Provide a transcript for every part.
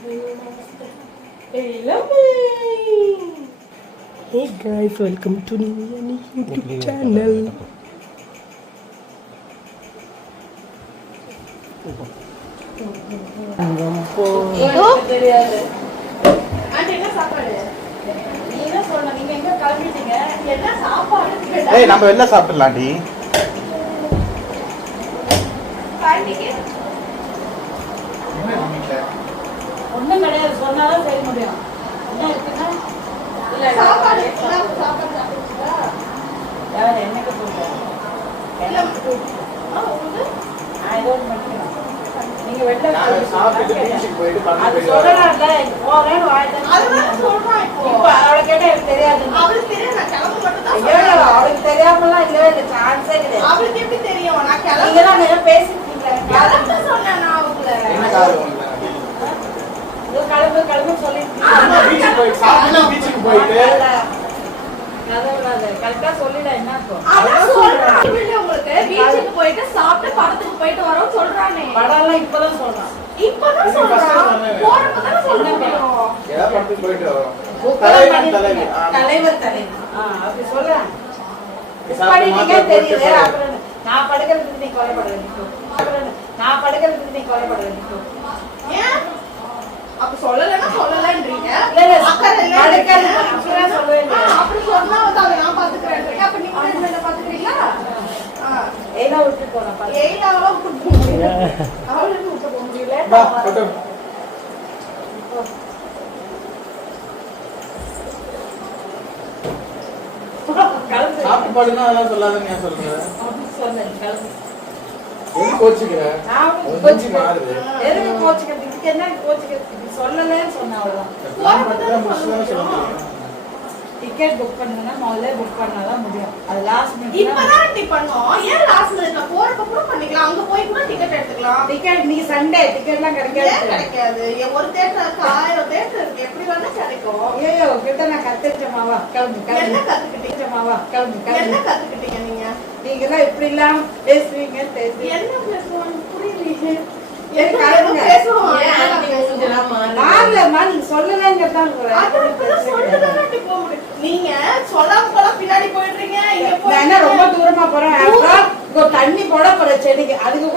Hey guys, welcome to Niyani YouTube channel. ஏய் நம்ம வெளில சாப்பிடலாம்டி. ஒண்ணும் கிடையாது, சொன்னாதான் செய்ய முடியும். என்ன இருக்குன்னா என்னைக்கு சொல்றேன் நீங்க வெளில சொல்லலாம்ல, போறேன்னு அவளை கேட்டா எனக்கு தெரியாது. அவளுக்கு தெரியாமலாம் இல்லவே இல்லை, சான்ஸே கிடையாது. அவளுக்கு எப்படி தெரியும்? நீங்கதான் பேசிருக்கீங்களா? சொன்னேன் நான் அவங்கள கிளம்பு கிளம்பு சொல்லிட்டு கரெக்டா சொல்லிட. என்ன உங்களுக்கு பீச்சுக்கு போயிட்டு சாப்பிட்டு படத்துக்கு போயிட்டு வரோம் சொல்றானே. படம் எல்லாம் இப்பதான் சொல்றான். இப்பதான் சொல்றான். போறப்பதான் சொல்றேன். தலைவர் அப்படி சொல்றேன். தெரியுது. அப்புறம் நான் படுக்கிறதுக்கு நீ கொலைப்பட வேண்டிக்கும். நான் படுக்கிறதுக்கு நீ கொலைப்பட வேண்டிக்கும். ஏன் அப்ப சொல்லலன்னா சொல்லலன்றீங்க. அப்படி சொன்னா நான் பாத்துக்கிறேன். அப்ப நீங்க என்ன பாத்துக்கிறீங்களா? ஏனா விட்டு போறப்பா. ஏனாவா விட்டு போக முடியல. அவளுக்கு விட்டு போக முடியல. சாப்பிட்டு பாடுனா அதெல்லாம் சொல்லாதன்னு ஏன் சொல்ற? அப்படி சொன்னேன். கலந்து எது கோச்சிக்கிற? கோச்சி மாறுது. எதுக்கு கோச்சிக்கிறது? இதுக்கு என்ன கோச்சிக்கிறது? சொல்லலன்னு சொன்னா அவ்வளவுதான். பிளான் பண்ணிட்டு முடிச்சுதானே சொல்றீங்க. டிக்கெட் புக் பண்ணனும்னா முதல்ல புக் பண்ணாதான் முடியும். அது லாஸ்ட் மினிட். இப்பதான் டிக்கெட் பண்ணோம். ஏன் லாஸ்ட் மினிட்ல போறப்ப கூட பண்ணிக்கலாம். அங்க போய் கூட டிக்கெட் எடுத்துக்கலாம். டிக்கெட் நீ சண்டே டிக்கெட்லாம் கிடைக்காது. ஒரு தியேட்டர் இருக்கு, 1000 தியேட்டர் இருக்கு. எப்படி வேணா கிடைக்கும். ஐயோ கிட்ட நான் கத்துக்கிட்டேமாவா. கிளம்பு கிளம்பு. என்ன கத்துக்கிட்டீங்கமாவா? கிளம்பு கிளம்பு. என்ன கத்துக்கிட்டீங்க நீங்க? நீங்க எல்லாம் இப்படி எல்லாம் பேசுவீங்க தெரியுது. என்ன பேசுவாங்க புரியலையே. நீங்க சொல்லாம பின்னாடி போயிடுறீங்க. ரொம்ப தூரமா போறேன். தண்ணி போட போற செடிக்கு அதுக்கு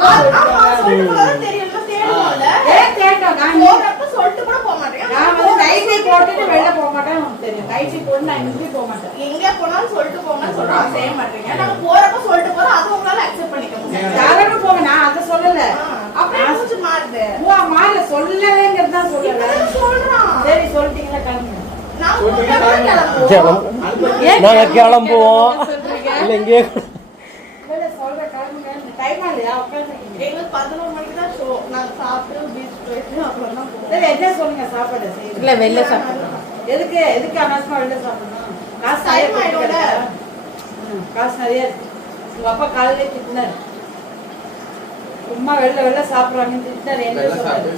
சொல்லிட்டு கூட போக மாட்டேன். நான் வந்து கைட்டி போட்டுட்டு வெளில போக மாட்டேன். உனக்கு தெரியும். கைட்டி போட்டு நான் எங்கேயும் போக மாட்டேன். எங்க போனாலும் சொல்லிட்டு போகணும்னு சொல்றாங்க. செய்ய மாட்டீங்க. நாங்க போறப்ப சொல்லிட்டு போறோம். அது உங்களால அக்செப்ட் பண்ணிக்க முடியாது. யாரும் போங்க. நான் அதை சொல்லல. அப்படியே மூச்சு மாறுது. மாறல சொல்லலங்கிறது தான் சொல்லல. சொல்றான். சரி சொல்லிட்டீங்களா? கிளம்புங்க. நாங்க கிளம்புவோம். இல்ல இங்கே சொல்ற கிளம்புங்க. டைமா இல்லையா? எங்களுக்கு 11 மணிக்கு தான் ஷோ. நாங்க சாப்பிட்டு பீச் போயிட்டு அப்புறம் தான் போவோம். சரி என்ன சொல்லுங்க? சாப்பாடு இல்ல வெளில சாப்பிடுறோம். எதுக்கு அனாவசியமா வெளில சாப்பிடணும்? காசு டைம் ஆயிடும்ல. காசு நிறைய இருக்கு. உங்க அப்பா காலையிலே திட்டினாரு. சும்மா வெளில சாப்பிடுறாங்கன்னு திட்டினாரு. என்ன சொல்றாரு?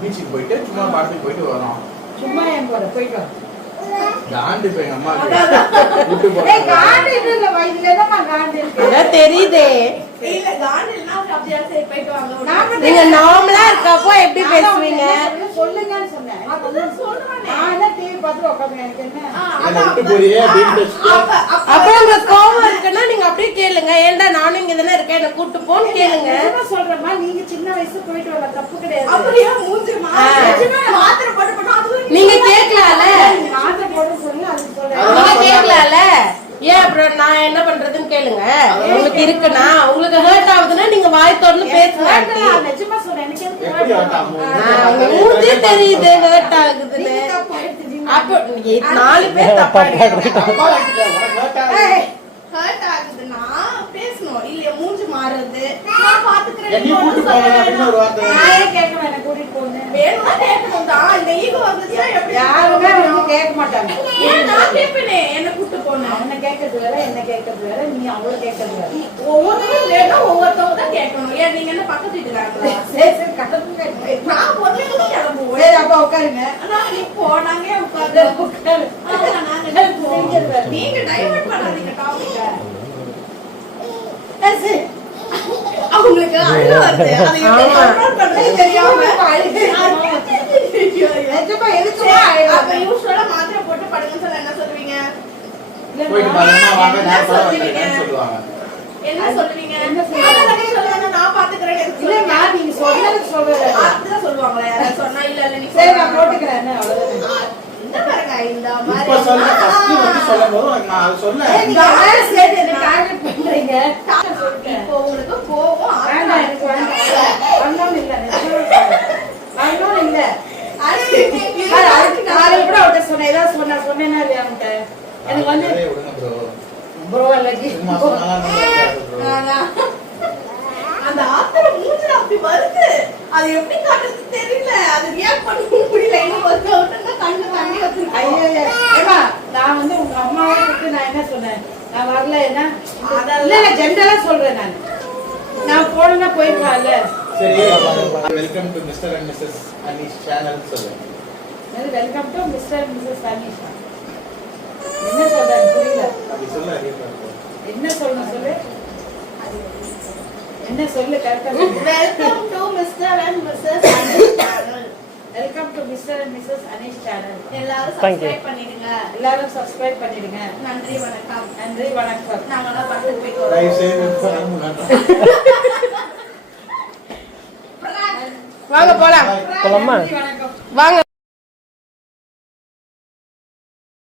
பீச்சுக்கு போயிட்டு சும்மா பார்த்துக்கு போயிட்டு வரோம். சும்மா ஏன் போற? போயிட்டு வா. காண்டி போய் அம்மா தெரியுதே. இல்ல காண்டில்னா அப்படியே சரி போயிட்டு வாங்க. நீங்க நார்மலா இருக்கப்போ எப்படி பேசுவீங்க? சொல்லுங்கன்னு சொன்னேன். அதுதான் சொல்றேன். நான் டிவி பார்த்து உட்கார்ந்து எனக்கு என்ன விட்டு போறியே அப்படின்னு அப்புறம் உங்களுக்கு கோவம் இருக்குன்னா நீங்க அப்படியே கேளுங்க. ஏன்டா நானும் இங்க தானே இருக்கேன், என்ன கூட்டு போன்னு கேளுங்க. சொல்றேம்மா, நீங்க சின்ன வயசு போயிட்டு வரல, தப்பு கிடையாது. அப்படியே மூஞ்சி மாத்திரை போட்டு நீங்க கேட்கலாம்ல. மாத்திரை போட சொல்லி அது சொல்ல நீங்க கேட்கலாம்ல. ஏன் அப்புறம் நான் என்ன பண்றதுன்னு கேளுங்க. உங்களுக்கு இருக்குன்னா உங்களுக்கு ஹர்ட் ஆகுதுன்னா நீங்க வாய் திறந்து பேசுங்க. நிஜமா சொல்றேன். எனக்கு மூஞ்சி தெரியுது ஹர்ட் ஆகுதுன்னு. அப்ப 4 பேர் தப்பா ஹர்ட் ஆகுதுன்னா பேசணும். இல்ல மூஞ்சி மாறுது நான் பாத்துக்கிறேன். நீ கூட்டி போறேன் அப்படின்னு ஒரு வார்த்தை. நானே கேட்க வேணாம். கூட்டிட்டு போங்க. வேணும்னா கேட்கணும் தான். இந்த ஈகோ வந்துச்சுன்னா எப்படி? யாருமே வந்து கேட்க மாட்டாங்க. ஏன் நான் கேட்பேனே என்ன கூட்டு போனேன். அவனை கேட்கறது வேற, என்ன கேட்கறது வேற, நீ அவளை கேட்கறது வேற. ஒவ்வொருத்தரும் வேணும், ஒவ்வொருத்தவங்க தான் கேட்கணும். ஏன் நீங்க என்ன பக்கத்து வீட்டுக்காரங்களா? சரி சரி கிளம்புங்க. நான் பொருளையும் கிளம்புவோம். சரி அப்பா உட்காருங்க. இப்போ நாங்க உட்காந்து உட்காரு. நீங்க டைவர்ட் பண்ணாதீங்க டாபிக்க. அவங்களுக்கு அழுக வருது. அதை எப்படி கண்ட்ரோல் பண்றது தெரியாம நிஜமா எதுக்கு சரி, அப்ப usual ஆ மாத்திரை போட்டு படுங்கன்னு சொன்னா என்ன சொல்லுவீங்க? போயிட்டு பத்திரமா வாங்க என்ன நேரத்தோட சொல்லுவீங்க? வந்துருங்கன்னு சொல்லுவாங்க. என்ன சொல்லுவீங்க? என்ன சொல்லுவீங்க? அதெல்லாம் சொல்லுவாங்க, நான் பாத்துக்கிறேன் எதுக்கு இல்லம்மா சொல்றீங்க? நீங்க சொல்றது சொல்றேன் அப்படிதான் சொல்லுவாங்களா யாராவது சொன்னா? இல்ல இல்ல நீ சரி நான் சொல்லுங்க. போட்டுக்கிறேன் என்ன அவ்வளவுதான் இந்த பாருங்க இந்த இப்ப மாதிரி சொல்ல ஃபர்ஸ்ட் வந்து சொல்லும்போது உனக்கு நான் அது சொன்னேன். நீங்க வேலை சேர்த்து என்ன டார்கெட் பண்றீங்க இப்போ உங்களுக்கு கோவம் வேண்டாம் எனக்கு வேண்டாம் வரணும் இல்ல நிஜமா வரணும் இல்ல காலையில கூட அவட்ட சொன்னேன் ஏதாவது சொன்னேன்னா இல்லையா அவன்கிட்ட எனக்கு வந்து அதே விடுங்க bro. ப்ரோ அல்லது சும்மா சொன்னாலும் நல்லா இருக்காது bro. அந்த ஆத்திரம் மூஞ்சில அப்படி வருது. அது எப்படி காட்டுறது தெரியல. அது ரியாக்ட் பண்ண முடியல. இன்னும் ஒரு ஒருத்தங்க கண்ணு தண்ணி வச்சிருக்காங்க. ஐயோ ஏமா நான் வந்து உங்க அம்மாவை கூப்பிட்டு நான் என்ன சொன்னேன் நான் வரல என்ன இல்ல இல்ல ஜென்ரலா சொல்றேன் நான் போனா போயிருக்கலாம்ல சரி welcome to mister and Mrs Anish channel சொல்லு. Welcome to Mr Mrs Aneesha என்ன சொல்றேன் புரியல அப்படி சொல்ல அறியல. என்ன சொல்லணும் சொல்லு என்ன சொல்லு கரெக்டா welcome to mister and Mrs Anish channel. Welcome to mister and Mrs Anish channel எல்லாரும் சப்ஸ்கிரைப் பண்ணிடுங்க. எல்லாரும் சப்ஸ்கிரைப் பண்ணிடுங்க நன்றி வணக்கம். நன்றி வணக்கம் நாங்கெல்லாம் படத்துக்கு போயிட்டு தயவு வரோம். செய்து கிளம்புங்க. வாங்க போலாம் போலாமா? நன்றி, வணக்கம் வாங்க